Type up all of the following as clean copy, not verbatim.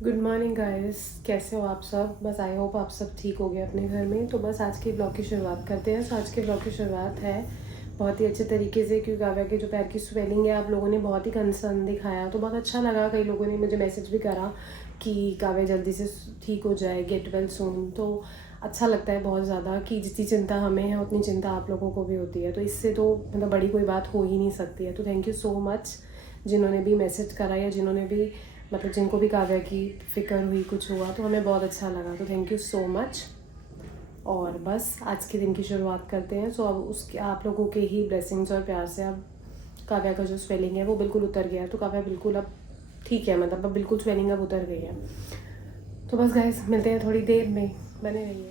Good morning guys, कैसे हो आप सब। बस आई होप आप सब ठीक हो गए अपने घर में। तो बस आज के ब्लॉग की शुरुआत करते हैं। तो आज के ब्लॉग की शुरुआत है बहुत ही अच्छे तरीके से, क्योंकि काव्या के जो पैर की स्वेलिंग है आप लोगों ने बहुत ही कंसर्न दिखाया, तो बहुत अच्छा लगा। कई लोगों ने मुझे मैसेज भी करा कि काव्या जल्दी से ठीक हो जाए, गेट वेल सून। तो अच्छा लगता है बहुत ज़्यादा कि जितनी चिंता हमें है उतनी चिंता आप लोगों को भी होती है। तो इससे तो मतलब बड़ी कोई बात हो ही नहीं सकती है। तो थैंक यू सो मच जिन्होंने भी मैसेज करा या जिन्होंने भी मतलब जिनको भी काव्या की फ़िक्र हुई, कुछ हुआ तो हमें बहुत अच्छा लगा। तो थैंक यू सो मच। और बस आज के दिन की शुरुआत करते हैं। सो अब उसके आप लोगों के ही ब्लेसिंग्स और प्यार से अब काव्या का जो स्वेलिंग है वो बिल्कुल उतर गया है। तो काव्या बिल्कुल अब ठीक है, मतलब अब बिल्कुल स्वेलिंग अब उतर गई है। तो बस गाइस मिलते हैं थोड़ी देर में, बने रहिए।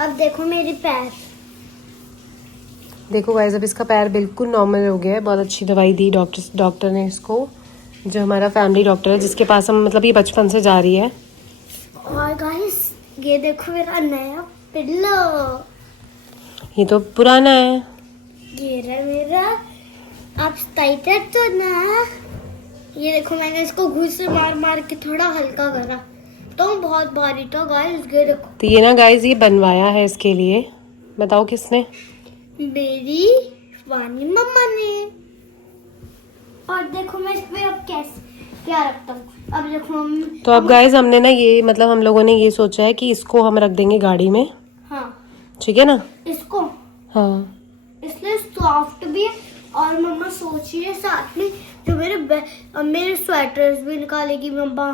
अब देखो मेरे पैर। देखो गाइस, अब इसका पैर बिल्कुल नॉर्मल हो गया है। बहुत अच्छी दवाई दी डॉक्टर ने इसको, जो हमारा फैमिली डॉक्टर है जिसके पास हम मतलब ये बचपन से जा रही है। और गाइस ये देखो मेरा नया पिल्लो। ये तो पुराना है। ये रहा मेरा। आप टाइटर तो ना। ये देखो मैंने इसको घूस से मार मार के थोड़ा हल्का करा, तो बहुत भारी था गाइस। ये देखो तो ये ना गाइस, ये बनवाया है इसके लिए। बताओ किसने? मेरी वानी मम्मा ने। और देखो मैं इसमें अब कैसे क्या रखता हूँ। अब देखो मम्मी। तो अब गाइस हमने ना ये मतलब हम लोगों ने ये सोचा है कि इसको हम रख देंगे गाड़ी में। हाँ ठीक है ना? इसको हाँ इसलिए सॉफ्ट भी है। और मम्मा सोच रही है साथ में जो मेरे स्वेटर्स भी निकालेगी मम्मा।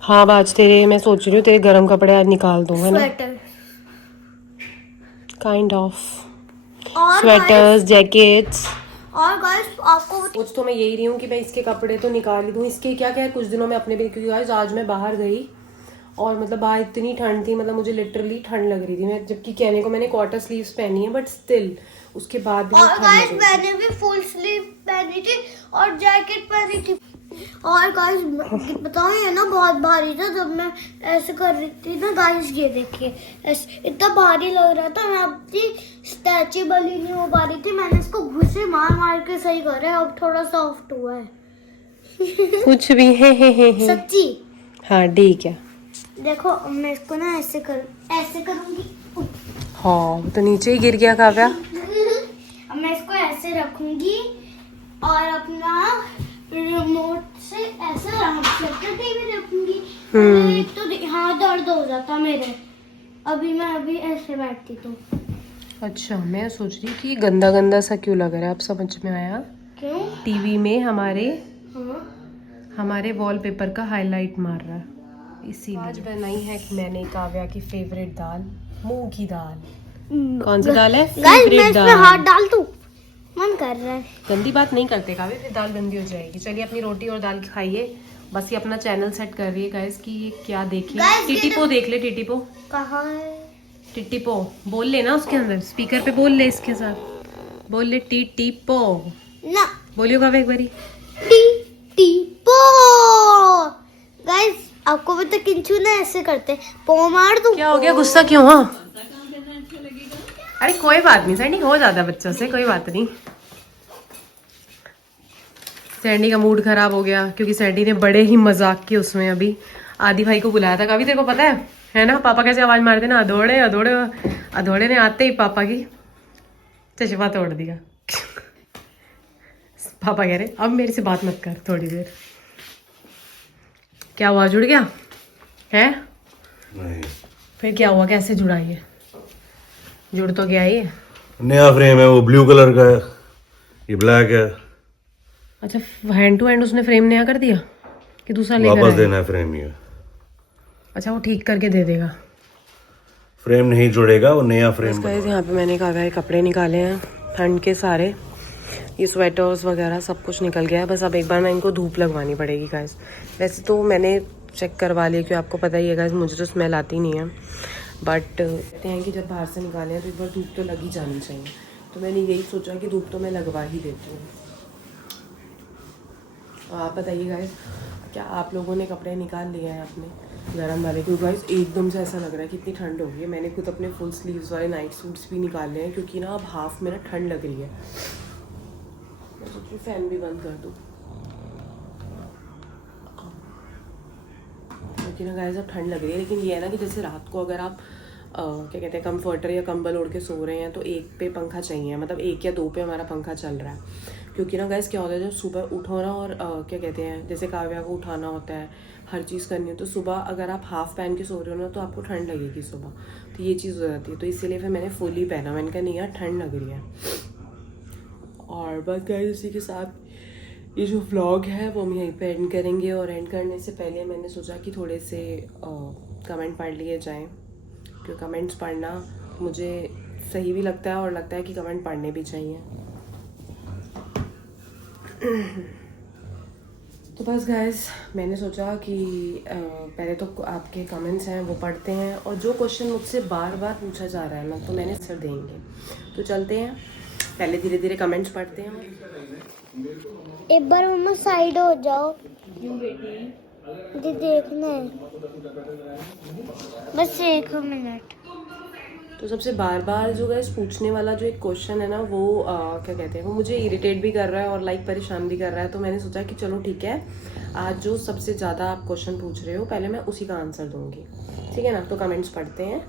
हाँ, अब आज तेरे मैं सोच रही हूँ तेरे गर्म कपड़े आज निकाल दूंगा ना, स्वेटर काइंड ऑफ और स्वेटर्स, जैकेट्स। गाइस आपको सोच तो मैं यही रही हूँ कि मैं इसके कपड़े तो निकाल ही दूँ। इसके क्या क्या है कुछ दिनों में अपने भी, क्योंकि गाइस आज मैं बाहर गई और मतलब बाहर इतनी ठंड थी, मतलब मुझे लिटरली ठंड लग रही थी। मैं जबकि कहने को मैंने क्वार्टर स्लीव्स पहनी है, बट स्टिल उसके बाद भी और ठंड गाइस लग रही थी। मैंने भी फुल स्लीव पहनी थी और जैकेट पहनी थी। और गाइस बताओ ये ना बहुत भारी था जब मैं ऐसे कर रही थी ना गाइस। ये देखिए ऐसे इतना भारी लग रहा था, मैं अपनी स्ट्रेचेबल ही नहीं हो पा रही थी। मैंने इसको घुसे मार मार के सही करा है, अब थोड़ा सॉफ्ट हुआ है। कुछ भी है। सच्ची हाँ ठीक है। देखो मैं इसको ना ऐसे करूंगी। हाँ तो नीचे ही गिर गया काव्या। अब मैं इसको ऐसे रखूंगी और अपना रिमोट से ऐसे आराम से टीवी रखूंगी। एक तो हाथ दर्द हो जाता मेरे। अभी ऐसे बैठती तो। अच्छा, मैं सोच रही कि गंदा गंदा सा क्यों लग रहा है, अब समझ में आया। क्यों? टीवी में हाँ। हमारे वॉलपेपर का हाईलाइट मार रहा है, इसीलिए। आज बनाई है मैंने काव्या की फेवरेट दाल, मूंग की दाल। कौन सी दाल है? गाइस मैं फेवरेट इसमें हाथ दाल। डाल दूं? मन कर रहा है। गंदी बात नहीं करते काव्या, फिर दाल गंदी हो जाएगी। चलिए अपनी रोटी और दाल खाइए। बस ये अपना चैनल सेट कर रही है गाइस कि ये क्या देखे। Guys, ये टिटिपो देख ले, टिटिपो। कहाँ है? टिटिपो बोल लेना उसके अंदर, स्पीकर पे बोल ले, इसके साथ बोल ले टिटिपो। ना बोलियो काव्या एक बारी। टी टी पो। गाइस आपको पता किंचू ना ऐसे करते पो मार दूं। क्या हो गया, गुस्सा क्यों? हाँ अरे कोई बात नहीं सैंडी, हो जाता है बच्चों से, कोई बात नहीं। सैंडी का मूड खराब हो गया क्योंकि सैंडी ने बड़े ही मजाक के उसमें अभी आदि भाई को बुलाया था। कभी तेरे को पता है ना पापा कैसे आवाज मारते ना, अधोड़े अधोड़े। अधोड़े ने आते ही पापा की चश्मा तोड़ दिया। पापा कह रहे अब मेरे से बात मत कर थोड़ी देर। क्या हुआ, जुड़ गया है? नहीं, फिर क्या हुआ, कैसे जुड़ा ये? जुड़ तो गया ही है। नया फ्रेम है, वो ब्लू कलर का है, ये ब्लैक है। अच्छा, हैंड टू हैंड उसने फ्रेम नया कर दिया कि दूसरा लेकर वापस आया? देना है फ्रेम ये। अच्छा, वो ठीक करके दे देगा। फ्रेम नहीं जुड़ेगा, वो नया फ्रेम। गाइस यहाँ पे मैंने कहा कपड़े निकाले हैं ठंड के सारे, ये स्वेटर्स वगैरह सब कुछ निकल गया है। बस अब एक बार ना इनको धूप लगवानी पड़ेगी गाइस। वैसे तो मैंने चेक करवा लिया, क्योंकि आपको पता ही है गाइस मुझे तो स्मेल आती नहीं है, बट कहते हैं कि जब बाहर से निकाले हैं तो एक बार धूप तो लगी जानी चाहिए। तो मैंने यही सोचा कि धूप तो मैं लगवा ही देती हूँ। आप बताइए गाइस, क्या आप लोगों ने कपड़े निकाल लिए हैं अपने गर्म वाले? क्योंकि गाइस एकदम से ऐसा लग रहा है कि इतनी ठंड हो गई है। मैंने खुद अपने फुल स्लीव्स वाले नाइट सूट्स भी निकाले हैं, क्योंकि ना अब हाफ में ना ठंड लग रही है। मैं सोच रही फैन भी बंद कर दूँ। क्योंकि ना गाइस अब ठंड लग रही है। लेकिन ये है ना कि जैसे रात को अगर आप क्या कहते हैं कंफर्टर या कंबल ओढ़ के सो रहे हैं तो एक पे पंखा चाहिए, मतलब एक या दो पे हमारा पंखा चल रहा है। क्योंकि ना गाइस क्या होता है जब सुबह उठो ना और क्या कहते हैं जैसे काव्या को उठाना होता है, हर चीज़ करनी है, तो सुबह अगर आप हाफ पहन के सो रहे हो ना तो आपको ठंड लगेगी सुबह, तो ये चीज़ हो जाती है। तो इसीलिए फिर मैंने फुल ही पहना। मैंने कहा नहीं यार ठंड लग रही है। और बस गाइस इसी के साथ ये जो व्लॉग है वो हम यहीं पे एंड करेंगे। और एंड करने से पहले मैंने सोचा कि थोड़े से कमेंट पढ़ लिए जाएं, क्योंकि कमेंट्स पढ़ना मुझे सही भी लगता है और लगता है कि कमेंट पढ़ने भी चाहिए। तो बस गाइस मैंने सोचा कि पहले तो आपके कमेंट्स हैं वो पढ़ते हैं, और जो क्वेश्चन मुझसे बार बार पूछा जा रहा है ना तो मैंने आंसर देंगे। तो चलते हैं, पहले धीरे धीरे कमेंट्स पढ़ते हैं। एक बार मम्मा साइड हो जाओ, क्यों बेटी? मुझे देखना है बस 1 मिनट। तो सबसे बार बार जो गाइस पूछने वाला जो एक क्वेश्चन है ना वो क्या कहते हैं, वो मुझे इरिटेट भी कर रहा है और लाइक परेशान भी कर रहा है। तो मैंने सोचा कि चलो ठीक है, आज जो सबसे ज़्यादा आप क्वेश्चन पूछ रहे हो पहले मैं उसी का आंसर दूंगी, ठीक है ना। तो कमेंट्स पढ़ते हैं।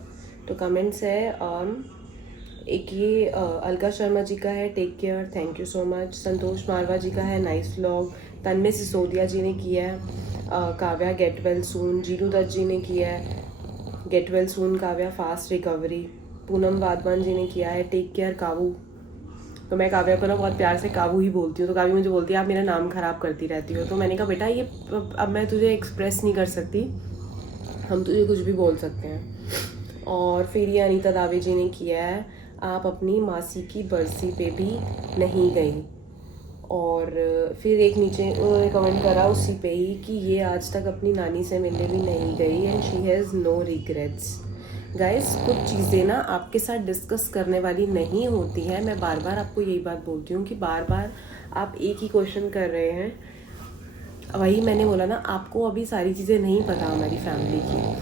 तो कमेंट्स है एक ये अलका शर्मा जी का है, take care, thank you so much. Santosh Marwa ji का है, नाइस व्लॉग। तन्मय सिसोदिया जी ने किया है, Kavya get well soon. Jeenu Dutt ji ने किया है, get well soon Kavya, fast recovery. Poonam Wadhwan ji ने किया है, टेक केयर काबू। तो मैं काव्या को ना बहुत प्यार से काबू ही बोलती हूँ, तो काव्या मुझे बोलती है आप मेरा नाम ख़राब करती रहती हो। तो मैंने कहा बेटा ये अब मैं तुझे एक्सप्रेस नहीं कर सकती, हम तुझे कुछ भी बोल सकते हैं। और फिर ये अनीता दावे जी ने किया है, आप अपनी मासी की बरसी पे भी नहीं गई। और फिर एक नीचे उन्होंने कमेंट करा उसी पे ही कि ये आज तक अपनी नानी से मिलने भी नहीं गई and she has no regrets. Guys कुछ चीज़ें ना आपके साथ डिस्कस करने वाली नहीं होती हैं। मैं बार बार आपको यही बात बोलती हूँ कि बार बार आप एक ही क्वेश्चन कर रहे हैं। वही मैंने बोला ना, आपको अभी सारी चीज़ें नहीं पता हमारी फैमिली की,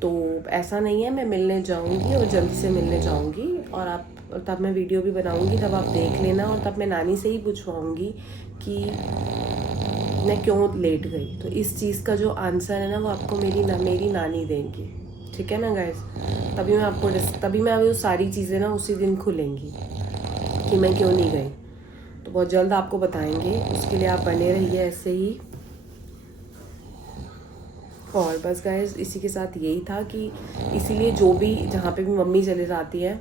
तो ऐसा नहीं है। मैं मिलने जाऊँगी और जल्दी से मिलने जाऊँगी, और आप तब मैं वीडियो भी बनाऊँगी, तब आप देख लेना। और तब मैं नानी से ही पूछवाऊँगी कि मैं क्यों लेट गई। तो इस चीज़ का जो आंसर है ना वो आपको मेरी नानी देंगी, ठीक है ना गाइस। तभी मैं वो सारी चीज़ें ना उसी दिन खुलेंगी कि मैं क्यों नहीं गई। तो बहुत जल्द आपको बताएंगे, उसके लिए आप बने रहिए ऐसे ही। और बस गाइस इसी के साथ यही था कि इसीलिए जो भी जहाँ पे भी मम्मी चले जाती है,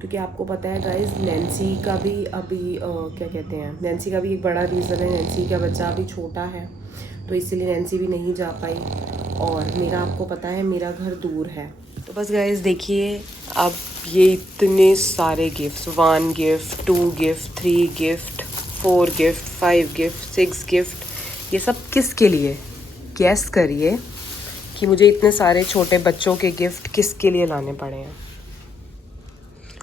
क्योंकि आपको पता है गाइस नैन्सी का भी अभी क्या कहते हैं, नैन्सी का भी एक बड़ा रीज़न है, नैन्सी का बच्चा अभी छोटा है, तो इसीलिए नैन्सी भी नहीं जा पाई। और मेरा आपको पता है मेरा घर दूर है। तो बस गाइस देखिए, अब ये इतने सारे gifts, 1 gift, 2 gift, 3 gift, 4 gift, 5 gift, 6 gift, ये सब किसके लिए? गैस करिए कि मुझे इतने सारे छोटे बच्चों के गिफ्ट किसके लिए लाने पड़े हैं।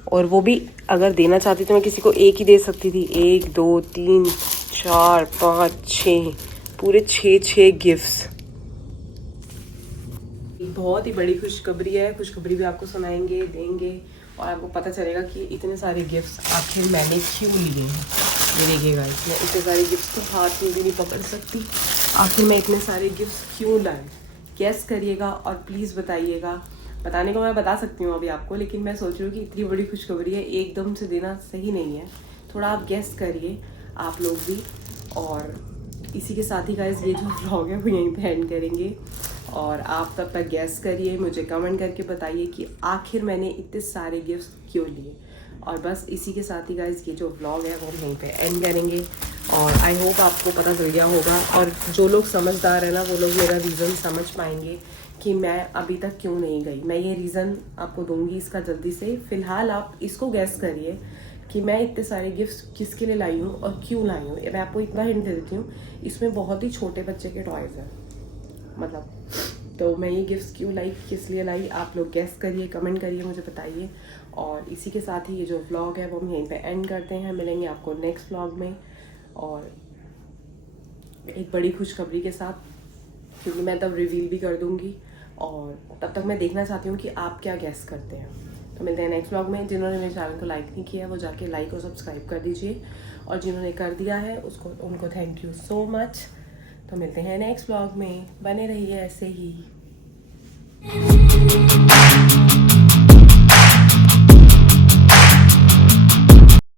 और वो भी अगर देना चाहती तो मैं किसी को एक ही दे सकती थी। 1 2 3 4 5 6, पूरे 6 गिफ्ट्स। बहुत ही बड़ी खुशखबरी है, खुशखबरी भी आपको सुनाएंगे, देंगे, और आपको पता चलेगा कि इतने सारे गिफ्ट्स आखिर मैंने क्यों लिए हैं। ये देखिए गाइस, मैं इतने सारे गिफ्ट्स तो हाथ में भी नहीं पकड़ सकती। आखिर मैं इतने सारे गिफ्ट्स क्यों लाए? गैस करिएगा और प्लीज़ बताइएगा। बताने को मैं बता सकती हूँ अभी आपको, लेकिन मैं सोच रही हूँ कि इतनी बड़ी खुशखबरी है, एकदम से देना सही नहीं है। थोड़ा आप गैस करिए आप लोग भी। और इसी के साथ ही गाइस ये जो व्लॉग है वो यहीं पे एंड करेंगे। और आप तब तक गैस करिए, मुझे कमेंट करके बताइए कि आखिर मैंने इतने सारे गिफ्ट्स क्यों लिए। और बस इसी के साथ ही गाइस ये जो व्लॉग है वो हम यहीं पे एंड करेंगे। और आई होप आपको पता चल गया होगा, और जो लोग समझदार है ना वो लोग मेरा रीज़न समझ पाएंगे कि मैं अभी तक क्यों नहीं गई। मैं ये रीज़न आपको दूंगी इसका जल्दी से। फ़िलहाल आप इसको गैस करिए कि मैं इतने सारे गिफ्ट्स किसके लिए लाई हूँ और क्यों लाई हूँ। मैं आपको इतना हिंट दे देती हूँ, इसमें बहुत ही छोटे बच्चे के टॉयज़ हैं, मतलब। तो मैं ये गिफ्ट्स क्यों लाई, किस लिए लाई, आप लोग गैस करिए, कमेंट करिए, मुझे बताइए। और इसी के साथ ही ये जो व्लॉग है वो हम यहीं पे एंड करते हैं। मिलेंगे आपको नेक्स्ट व्लॉग में और एक बड़ी खुशखबरी के साथ, क्योंकि मैं तब रिवील भी कर दूँगी। और तब तक मैं देखना चाहती हूँ कि आप क्या गैस करते हैं। तो मिलते हैं नेक्स्ट व्लॉग में। जिन्होंने मेरे चैनल को लाइक नहीं किया वो जाके लाइक और सब्सक्राइब कर दीजिए, और जिन्होंने कर दिया है उनको थैंक यू सो मच। तो मिलते हैं नेक्स्ट व्लॉग में, बने रहिए ऐसे ही। है